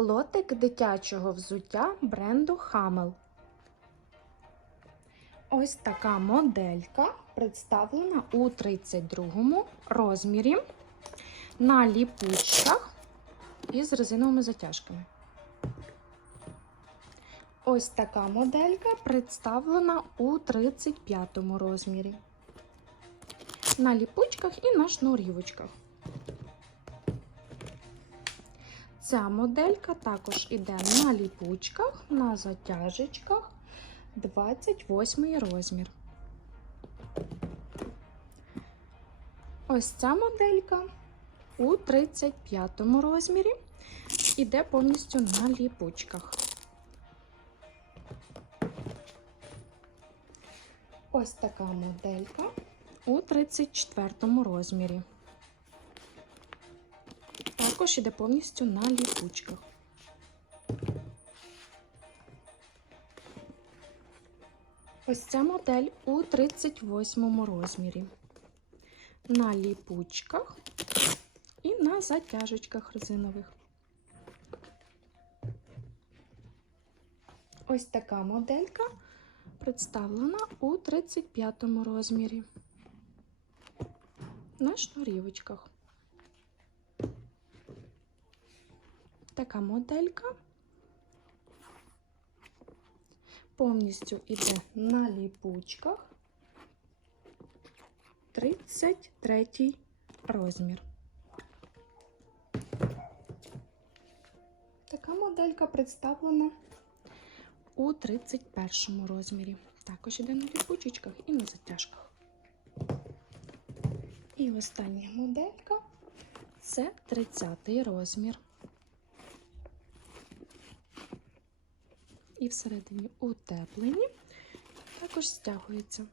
лотик дитячого взуття бренду Хамел. Ось така моделька представлена у 32 розмірі на ліпучках із резиновими затяжками. Ось така моделька представлена у 35 розмірі. На ліпучках і на шнурівочках. Ця моделька також іде на ліпучках, на затяжечках 28 розмір. Ось ця моделька у 35 розмірі іде повністю на ліпучках. Ось така моделька у 34 розмірі. Також іде повністю на ліпучках. Ось ця модель у 38 розмірі. На ліпучках і на затяжечках резинових. Ось така моделька представлена у 35 розмірі. На шнурівочках. Така моделька повністю іде на ліпучках 33 розмір. Така моделька представлена у 31 розмірі. Також іде на ліпучечках і на затяжках. І остання моделька це 30 розмір. І всередині утеплені, також стягується.